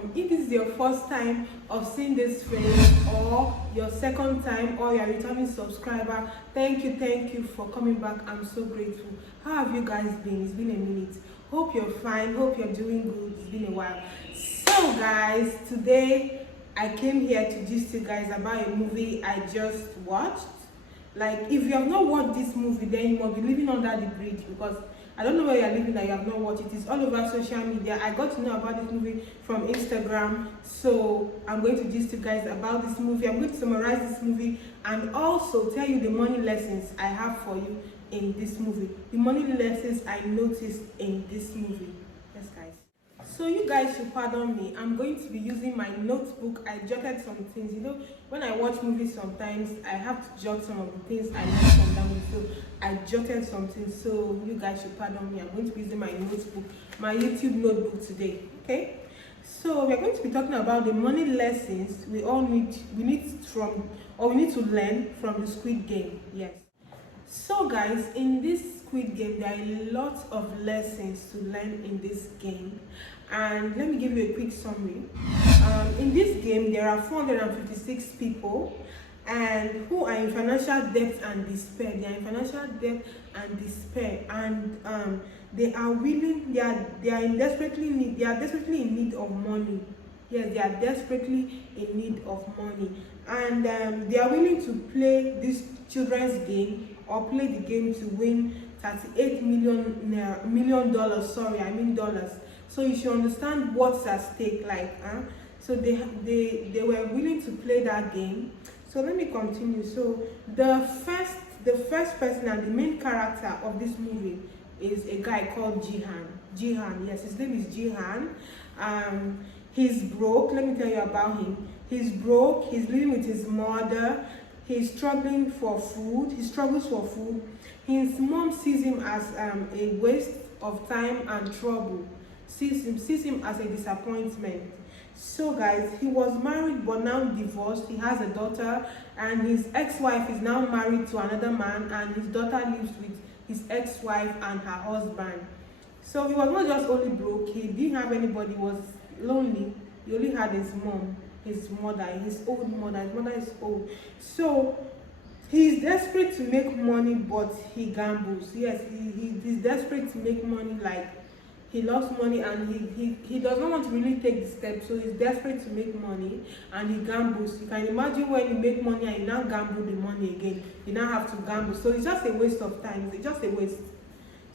welcome. If this is your first time of seeing this face, or your second time, or you're a returning subscriber, thank you for coming back. I'm so grateful. How have you guys been? It's been a minute. Hope you're fine, hope you're doing good. It's been a while. So guys, today I came here to gist you guys about a movie I just watched. Like, if you have not watched this movie, then you must be living under the bridge, because I don't know where you're living that you have not watched it. It's all over social media. I got to know about this movie from Instagram, so I'm going to gist you guys about this movie. I'm going to summarize this movie and also tell you the money lessons I have for you in this movie. The money lessons I noticed in this movie. Yes, guys. So you guys should pardon me. I'm going to be using my notebook. I jotted some things. You know, when I watch movies, sometimes I have to jot some of the things I learned from that movie. So I jotted something. So you guys should pardon me. I'm going to be using my notebook, my YouTube notebook today. Okay. So we're going to be talking about the money lessons we need to learn from the Squid Game. Yes. So guys, in this Squid Game, there are a lot of lessons to learn in this game, and let me give you a quick summary. In this game, there are 456 people and who are in financial debt and despair. They are in financial debt and despair, and they are desperately in need of money. Yes, they are desperately in need of money, and they are willing to play this children's game, or play the game to win $38 million dollars. Sorry, I mean dollars. So you should understand what's at stake. So they were willing to play that game. So let me continue. So the first person and the main character of this movie is a guy called Jihan. Jihan, yes, his name is Jihan. He's broke. Let me tell you about him. He's broke. He's living with his mother. He's struggling for food. He struggles for food. His mom sees him as a waste of time and trouble. Sees him as a disappointment. So guys, he was married but now divorced. He has a daughter, and his ex-wife is now married to another man, and his daughter lives with his ex-wife and her husband. So he was not just only broke, he didn't have anybody, he was lonely. He only had his mom, his mother, his old mother. His mother is old. So he's desperate to make money, but he gambles. Yes, he's desperate to make money. Like, he loves money, and he does not want to really take the step. So he's desperate to make money, and he gambles. You can imagine when you make money and you now gamble the money again. You now have to gamble. So it's just a waste of time. It's just a waste.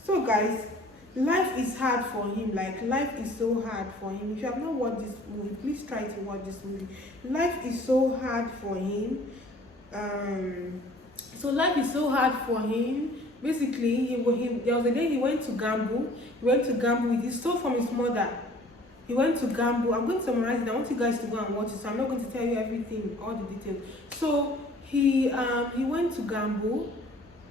So guys, life is hard for him. Like, life is so hard for him. If you have not watched this movie, please try to watch this movie. Life is so hard for him. So life is so hard for him. Basically, there was a day he went to gamble. He stole from his mother. He went to gamble. I'm going to summarize it. I want you guys to go and watch it, so I'm not going to tell you everything, all the details. So he went to gamble.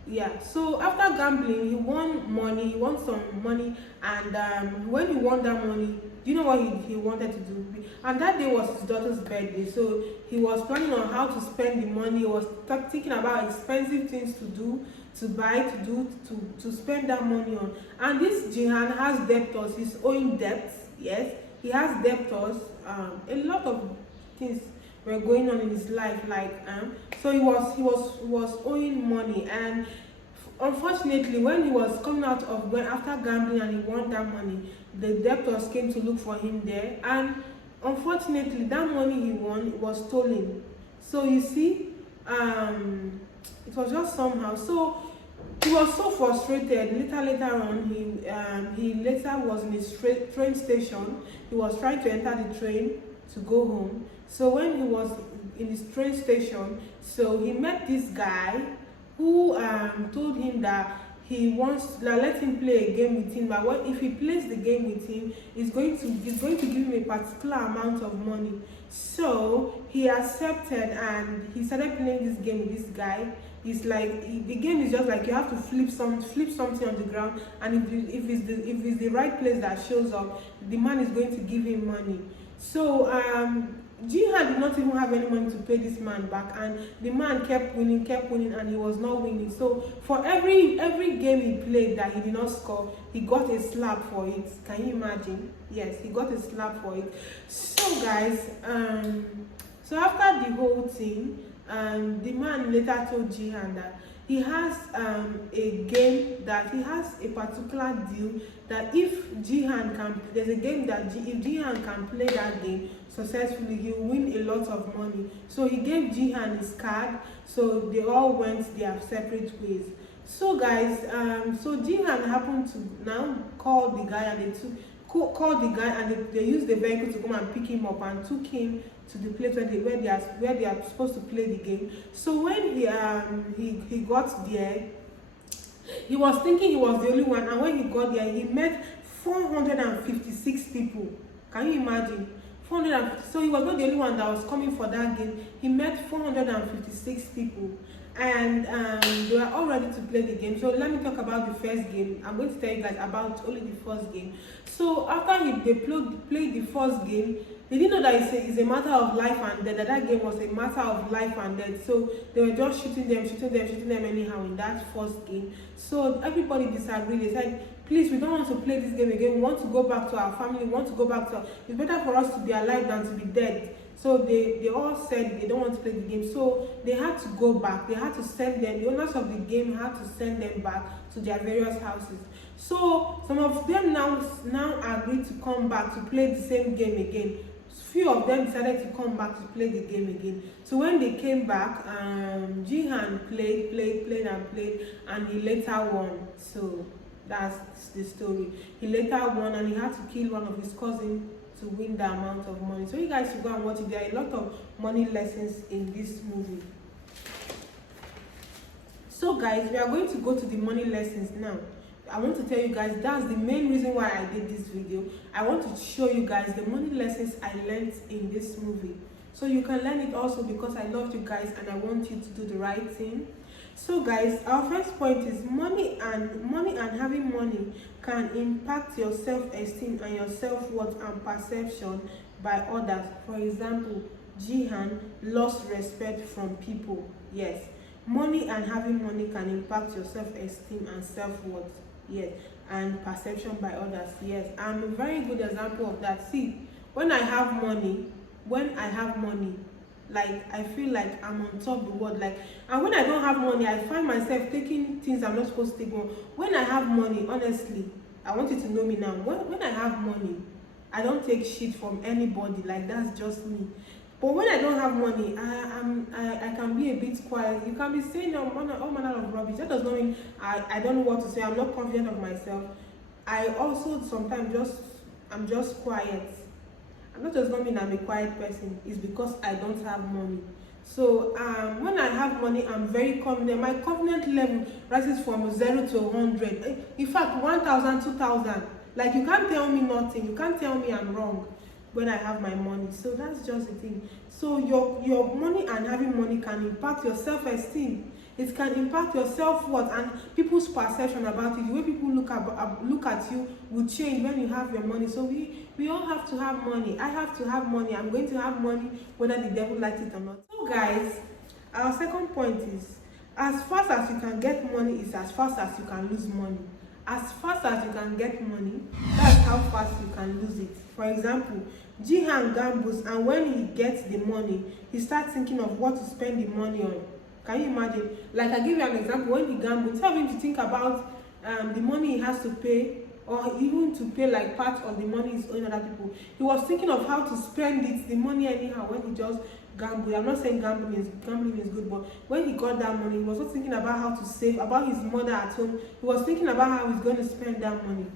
Yeah, so after gambling, he won some money, and when he won that money, do you know what he wanted to do? And that day was his daughter's birthday, so he was planning on how to spend the money. He was thinking about expensive things to do, to buy, to spend that money on. And this Jihan has debtors. He's owing debts. Yes, he has debtors. A lot of things were going on in his life, so he was owing money, and unfortunately, when he was coming out of after gambling and he won that money, the debtors came to look for him there, and unfortunately that money he won was stolen. So you see, it was just somehow. So he was so frustrated. Later on, he later was in his train station. He was trying to enter the train to go home. So when he was in his train station, so he met this guy who told him that he wants to let him play a game with him. But if he plays the game with him, he's going to give him a particular amount of money. So he accepted, and he started playing this game with this guy. It's like, the game is just like you have to flip something on the ground, and if it's the right place that shows up, the man is going to give him money. So Jihan did not even have any money to pay this man back, and the man kept winning, and he was not winning. So for every game he played that he did not score, he got a slap for it. Can you imagine? Yes, he got a slap for it. So guys, so after the whole thing, the man later told Jihan that he has a game, that he has a particular deal, that if Jihan can, there's a game that if Jihan can play that game successfully, he will win a lot of money. So he gave Jihan his card, so they all went their separate ways. So guys, so Jihan happened to now call the guy, and they used the vehicle to come and pick him up and took him to the place where they are supposed to play the game. So when he got there, he was thinking he was the only one, and when he got there, he met 456 people. Can you imagine? 450. So he was not the only one that was coming for that game. He met 456 people, and they were all ready to play the game. So let me talk about the first game. I'm going to tell you guys about only the first game. So after they played the first game, they didn't know that it's a matter of life and death, that game was a matter of life and death. So they were just shooting them anyhow in that first game. So everybody disagreed. They said, please, we don't want to play this game again. We want to go back to our family. We want to go back to it's better for us to be alive than to be dead. So they all said they don't want to play the game. So they had to go back. They had to send them, the owners of the game had to send them back to their various houses. So some of them now agreed to come back to play the same game again. Few of them decided to come back to play the game again. So when they came back, Jihan played, and he later won. So that's the story. He later won, and he had to kill one of his cousins to win the amount of money. So you guys should go and watch it. There are a lot of money lessons in this movie. So guys, we are going to go to the money lessons now. I want to tell you guys, that's the main reason why I did this video. I want to show you guys the money lessons I learned in this movie, so you can learn it also, because I love you guys and I want you to do the right thing. So guys, our first point is money and having money can impact your self-esteem and your self-worth and perception by others. For example, Jihan lost respect from people. Yes, money and having money can impact your self-esteem and self-worth. Yes, and perception by others. Yes, I'm a very good example of that. See, when I have money, like I feel like I'm on top of the world. Like, and when I don't have money, I find myself taking things I'm not supposed to take. When I have money, honestly, I want you to know me now. When I have money, I don't take shit from anybody. Like, that's just me. But when I don't have money, I can be a bit quiet. You can be saying all manner of rubbish. That does not mean I don't know what to say. I'm not confident of myself. I also sometimes I'm just quiet. I'm not just going to mean I'm a quiet person. It's because I don't have money. So when I have money, I'm very confident. My confidence level rises from 0 to 100. In fact, 1,000, 2,000. Like, you can't tell me nothing. You can't tell me I'm wrong when I have my money. So that's just the thing. So your money and having money can impact your self-esteem. It can impact your self-worth and people's perception about you. The way people look at you will change when you have your money. So we all have to have money. I have to have money. I'm going to have money whether the devil likes it or not. So guys, our second point is, as fast as you can get money is as fast as you can lose money. As fast as you can get money, that's how fast you can lose it. For example, Jihan gambles, and when he gets the money, he starts thinking of what to spend the money on. Can you imagine? Like, I give you an example. When he gambles, instead of him to think about the money he has to pay, or even to pay like part of the money he's owing other people, he was thinking of how to spend it, the money anyhow, when he just gambled. I'm not saying gambling is good, but when he got that money, he was not thinking about how to save, about his mother at home. He was thinking about how he's going to spend that money.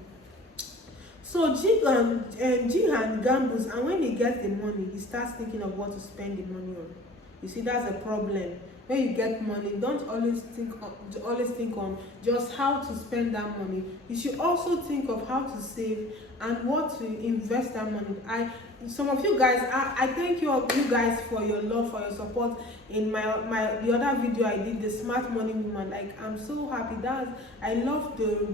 So Jihan gambles, and when he gets the money, he starts thinking of what to spend the money on. You see, that's a problem. When you get money, don't always think on just how to spend that money. You should also think of how to save and what to invest that money. Some of you guys, I thank you guys for your love, for your support in the other video I did, the smart money woman. Like, I'm so happy that I love the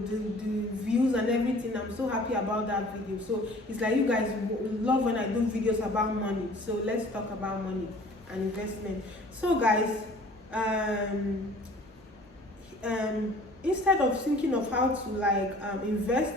views and everything. I'm so happy about that video. So it's like you guys love when I do videos about money. So let's talk about money and investment. So guys, instead of thinking of how to invest,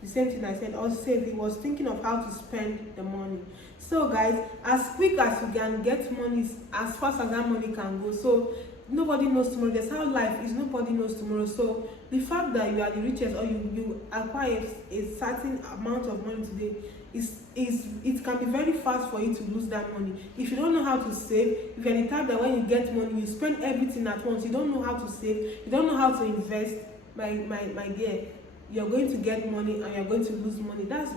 the same thing I said, or save, he was thinking of how to spend the money. So guys, as quick as you can get money, as fast as that money can go. So nobody knows tomorrow. That's how life is. Nobody knows tomorrow. So the fact that you are the richest, or you acquire a certain amount of money today, it can be very fast for you to lose that money. If you don't know how to save, if you're the type that when you get money you spend everything at once, you don't know how to save, you don't know how to invest, my dear, you're going to get money and you're going to lose money. There's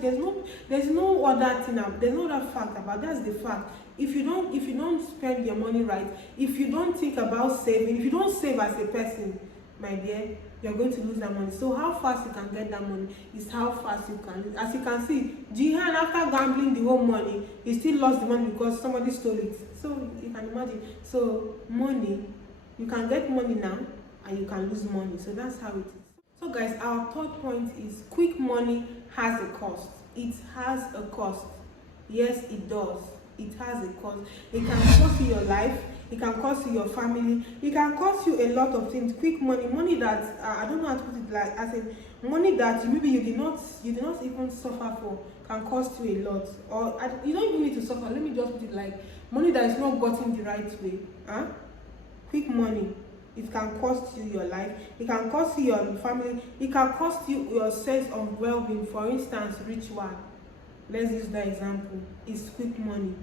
no other thing, there's no other fact about that's the fact. If you don't spend your money right, if you don't think about saving, if you don't save as a person, my dear, you're going to lose that money. So how fast you can get that money is how fast you can. As you can see, Jihan, after gambling the whole money, he still lost the money because somebody stole it. So you can imagine. So money, you can get money now and you can lose money. So that's how it is. So guys, our third point is quick money has a cost. It has a cost. Yes, it does. It has a cost. It can cost you your life. It can cost you your family. It can cost you a lot of things. Quick money that I don't know how to put it, like as in money that maybe you did not even suffer for, can cost you a lot. Or you don't even need to suffer. Let me just put it like money that is not gotten the right way. Quick money. It can cost you your life. It can cost you your family. It can cost you your sense of well-being. For instance, rich one. Let's use that example. It's quick money.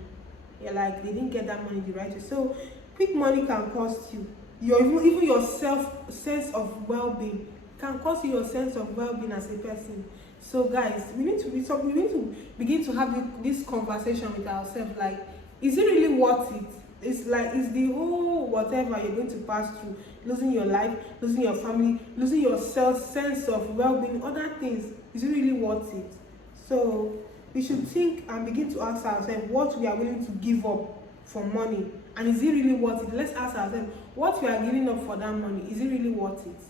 You're like, they didn't get that money the right way. So quick money can cost you even your sense of well-being. Can cost you your sense of well-being as a person. So guys, we need to begin to have this conversation with ourselves. Like, is it really worth it? It's like, is the whole whatever you're going to pass through, losing your life, losing your family, losing your sense of well-being, other things, is it really worth it? So we should think and begin to ask ourselves what we are willing to give up for money, and is it really worth it? Let's ask ourselves what we are giving up for that money, is it really worth it?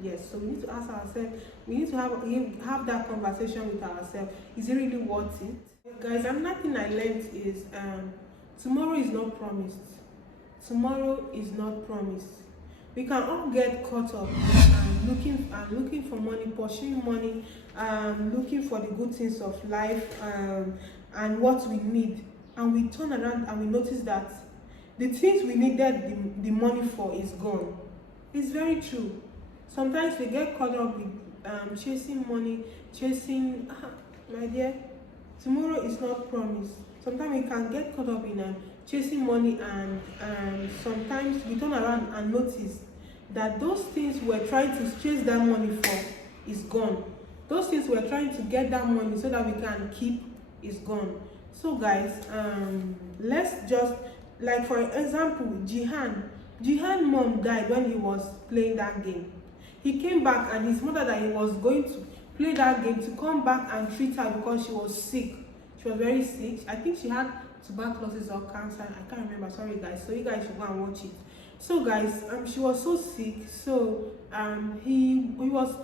Yes. So we need to ask ourselves, we need to have that conversation with ourselves. Is it really worth it? Guys, another thing I learned is tomorrow is not promised. Tomorrow is not promised. We can all get caught up looking for money, pursuing money, looking for the good things of life, and what we need, and we turn around and we notice that the things we needed the money for is gone. It's very true. Sometimes we get caught up with chasing money, my dear, tomorrow is not promised. Sometimes we can get caught up in chasing money, and sometimes we turn around and notice that those things we're trying to chase that money for is gone. Those things we're trying to get that money so that we can keep is gone. So guys, let's just, like for example, Jihan mom died when he was playing that game. He came back, and his mother that he was going to play that game, to come back and treat her because she was sick. She was very sick. I think she had tuberculosis or cancer. I can't remember. Sorry guys. So you guys should go and watch it. So guys, she was so sick. So he was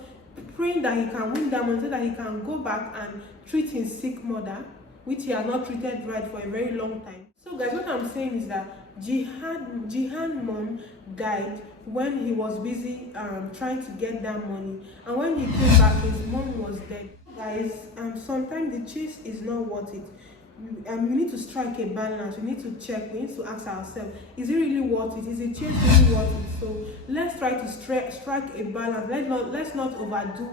praying that he can win that money so that he can go back and treat his sick mother, which he had not treated right for a very long time. So guys, what I'm saying is that Jihan mom died when he was busy trying to get that money, and when he came back, his mom was dead. Guys, sometimes the chase is not worth it. We need to strike a balance. We need to check. We need to ask ourselves, is it really worth it? Is the chase really worth it? So let's try to strike a balance. Let's not overdo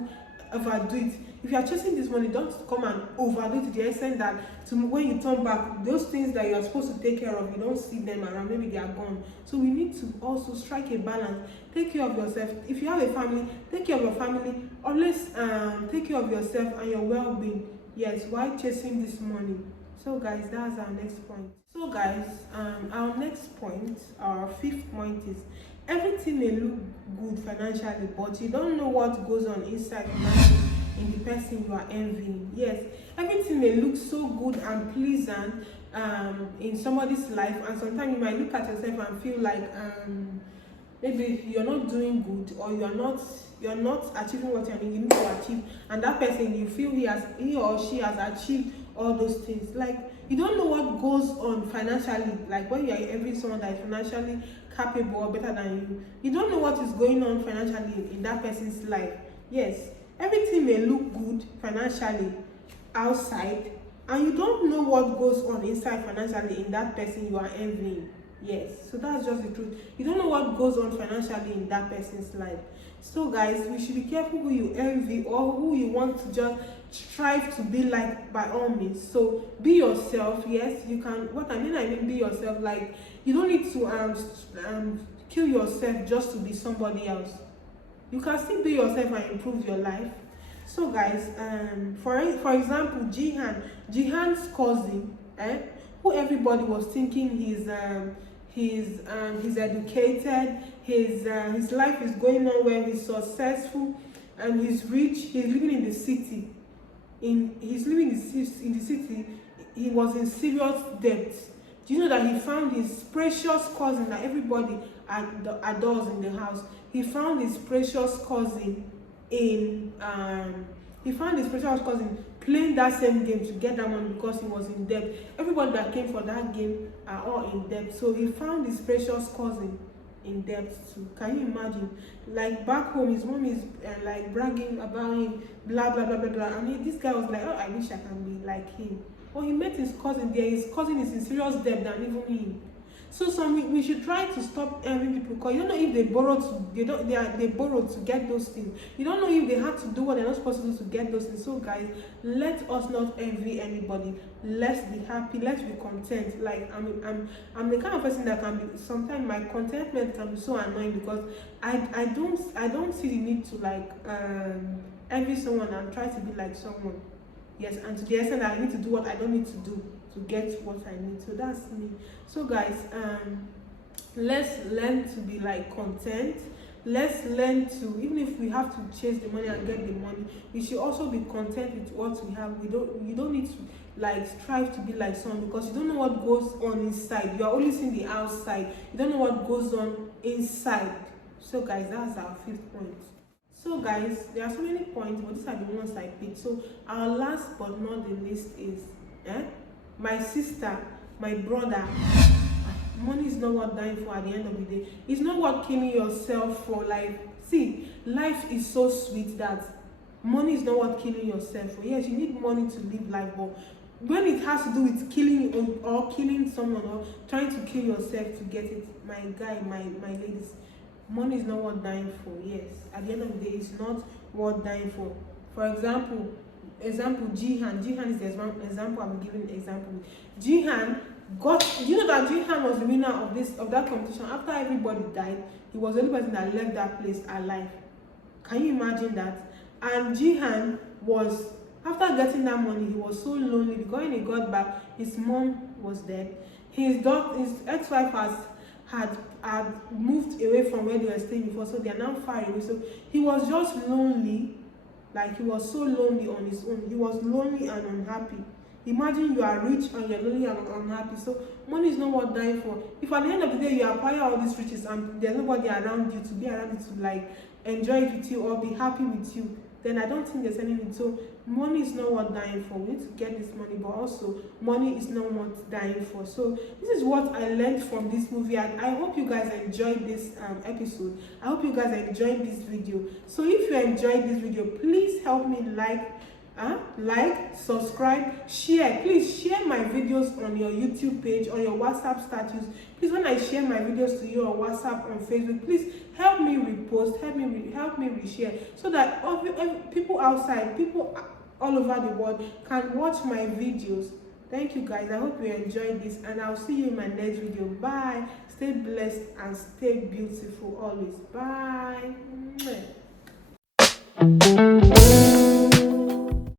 it. If you are chasing this money, don't come and overdo it to the extent that when you turn back, those things that you are supposed to take care of, you don't see them around. Maybe they are gone. So we need to also strike a balance. Take care of yourself. If you have a family, take care of your family. Always take care of yourself and your well-being. Yes, while chasing this money. So guys, that's our next point. So guys, our next point, our fifth point is everything may look good financially, but you don't know what goes on inside in the person you are envying. Yes, everything may look so good and pleasant in somebody's life, and sometimes you might look at yourself and feel like maybe you're not doing good, or you're not achieving what you need to achieve, and that person, you feel he or she has achieved all those things. Like, you don't know what goes on financially. Like, when you are envying someone that is financially capable or better than you don't know what is going on financially in that person's life. Yes, everything may look good financially outside, and you don't know what goes on inside financially in that person you are envying. Yes, so that's just the truth. You don't know what goes on financially in that person's life. So guys, we should be careful who you envy or who you want to just strive to be like, by all means. So be yourself. Yes, you can. What I mean be yourself. Like, you don't need to kill yourself just to be somebody else. You can still be yourself and improve your life. So guys, for example, Jihan's cousin, who everybody was thinking he's educated, his life is going on well, he's successful, and he's rich. He's living in the city. He's living in the city. He was in serious debt. Do you know that he found his precious cousin that everybody adores in the house? He found his precious cousin playing that same game to get that money because he was in debt. Everybody that came for that game are all in debt. So he found his precious cousin in debt too. Can you imagine? Like, back home, his mom is like bragging about him, blah blah blah blah blah. And this guy was like, oh, I wish I can be like him. Well, he met his cousin there. His cousin is in serious debt than even him. So we should try to stop envying people, because you don't know if they borrowed to get those things. You don't know if they had to do what they're not supposed to do to get those things. So guys, let us not envy anybody. Let's be happy. Let's be content. Like, I'm the kind of person that can be, sometimes my contentment can be so annoying, because I don't see the need to like envy someone and try to be like someone. Yes, and to the extent that I need to do what I don't need to do to get what I need. So that's me. So guys, let's learn to be like content. Let's learn to, even if we have to chase the money and get the money, we should also be content with what we have. You don't need to like strive to be like someone, because you don't know what goes on inside. You are only seeing the outside. You don't know what goes on inside. So guys, that's our fifth point. So guys, there are so many points, but these are the ones I picked. So our last but not the least is my sister, my brother. Money is not worth dying for at the end of the day. It's not worth killing yourself for. Like, see, life is so sweet that money is not worth killing yourself for. Yes, you need money to live life, but when it has to do with killing or killing someone or trying to kill yourself to get it, my guy, my ladies, money is not worth dying for. Yes, at the end of the day, it's not worth dying for. For example, Jihan is the example I'm giving. Jihan got, you know that Jihan was the winner of that competition. After everybody died, he was the only person that left that place alive. Can you imagine that? And Jihan was, after getting that money, he was so lonely, because when he got back, his mom was dead. His ex-wife had moved away from where they were staying before, so they are now far away. So he was just lonely. Like, he was so lonely on his own. He was lonely and unhappy. Imagine you are rich and you're lonely and unhappy. So money is not worth dying for. If at the end of the day you acquire all these riches and there's nobody around you to be around you to like enjoy it with you or be happy with you, then I don't think there's any need. So money is not worth dying for. We need to get this money, but also money is not worth dying for. So this is what I learned from this movie, and I hope you guys enjoyed this episode. I hope you guys enjoyed this video. So if you enjoyed this video, please help me like, subscribe, share. Please share my videos on your YouTube page, on your WhatsApp status. Please, when I share my videos to you on WhatsApp, on Facebook, please help me repost, help me reshare, so that people outside, people all over the world can watch my videos. Thank you guys. I hope you enjoyed this, and I'll see you in my next video. Bye. Stay blessed and stay beautiful always. Bye.